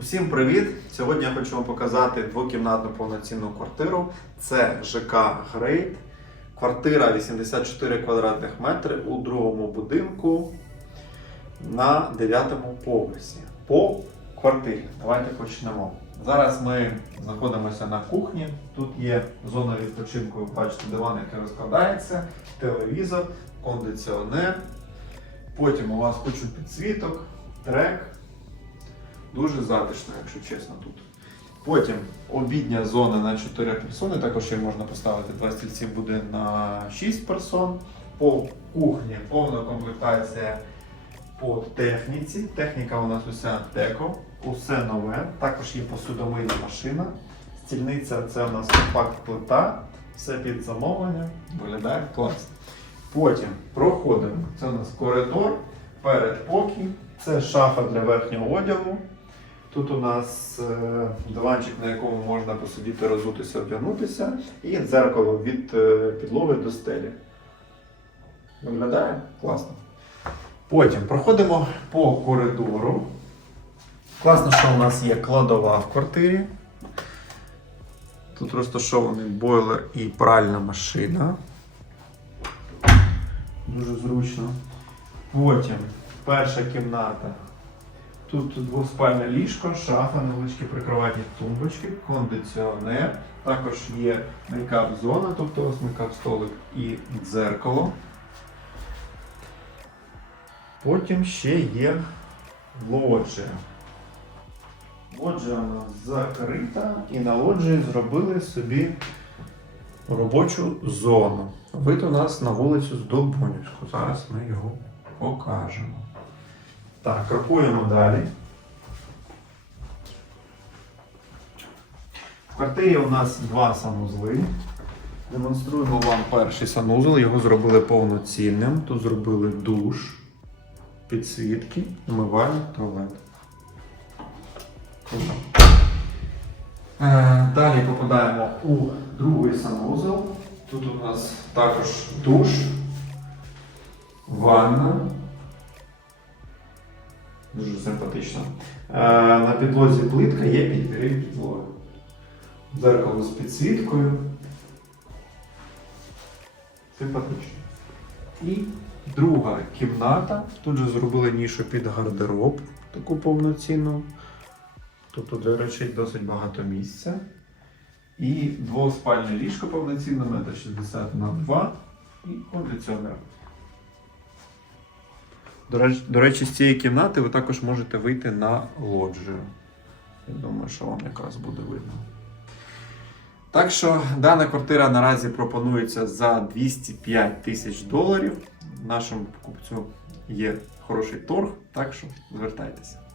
Усім привіт! Сьогодні я хочу вам показати двокімнатну повноцінну квартиру. Це ЖК Грейт. Квартира 84 квадратних метри у другому будинку на 9 поверсі. По квартирі. Давайте почнемо. Зараз ми знаходимося на кухні. Тут є зона відпочинку, ви бачите, диван, який розкладається, телевізор, кондиціонер. Потім у вас кучу підсвіток, трек. Дуже затишно, якщо чесно, тут. Потім обідня зона на 4 персони. Також ще можна поставити два стільці буде на 6 персон. По кухні повна комплектація по техніці. Техніка у нас уся теко, усе нове. Також є посудомийна машина. Стільниця це у нас компакт плита, все під замовлення. Виглядає класно. Потім проходимо. Це у нас коридор, передпокій, це шафа для верхнього одягу. Тут у нас е, диванчик, на якому можна посидіти, розутися, одягнутися, і дзеркало від е, підлоги до стелі. Виглядає класно. Потім проходимо по коридору. Класно, що у нас є кладова в квартирі. Тут розташований бойлер і пральна машина. Дуже зручно. Потім перша кімната. Тут двоспальне ліжко, шафа, невеличкі прикроватні тумбочки, кондиціонер. Також є мейкап-зона, тобто ось мейкап-столик і дзеркало. Потім ще є лоджія. Лоджія у нас закрита і на лоджії зробили собі робочу зону. Вид у нас на вулицю з Долбунівську. Зараз ми його покажемо. Так, крокуємо далі. В квартирі у нас два санузли. Демонструємо вам перший санузел. Його зробили повноцінним. Тут зробили душ, підсвітки, умивальник, туалет. Е, Далі попадаємо у другий санузел. Тут у нас також душ, ванна. Симпатично. Е, на підлозі плитка є підігрів підлоги. Дзеркало з підсвіткою. Симпатично. І друга кімната. Тут же зробили нішу під гардероб, таку повноцінну. Тобто для речей досить багато місця. І двоспальне ліжко повноцінне, метр 60 на 2 і кондиціонер. До речі, з цієї кімнати ви також можете вийти на лоджію. Я думаю, що вам якраз буде видно. Так що дана квартира наразі пропонується за 205 тисяч доларів. Нашому покупцю є хороший торг, так що звертайтеся.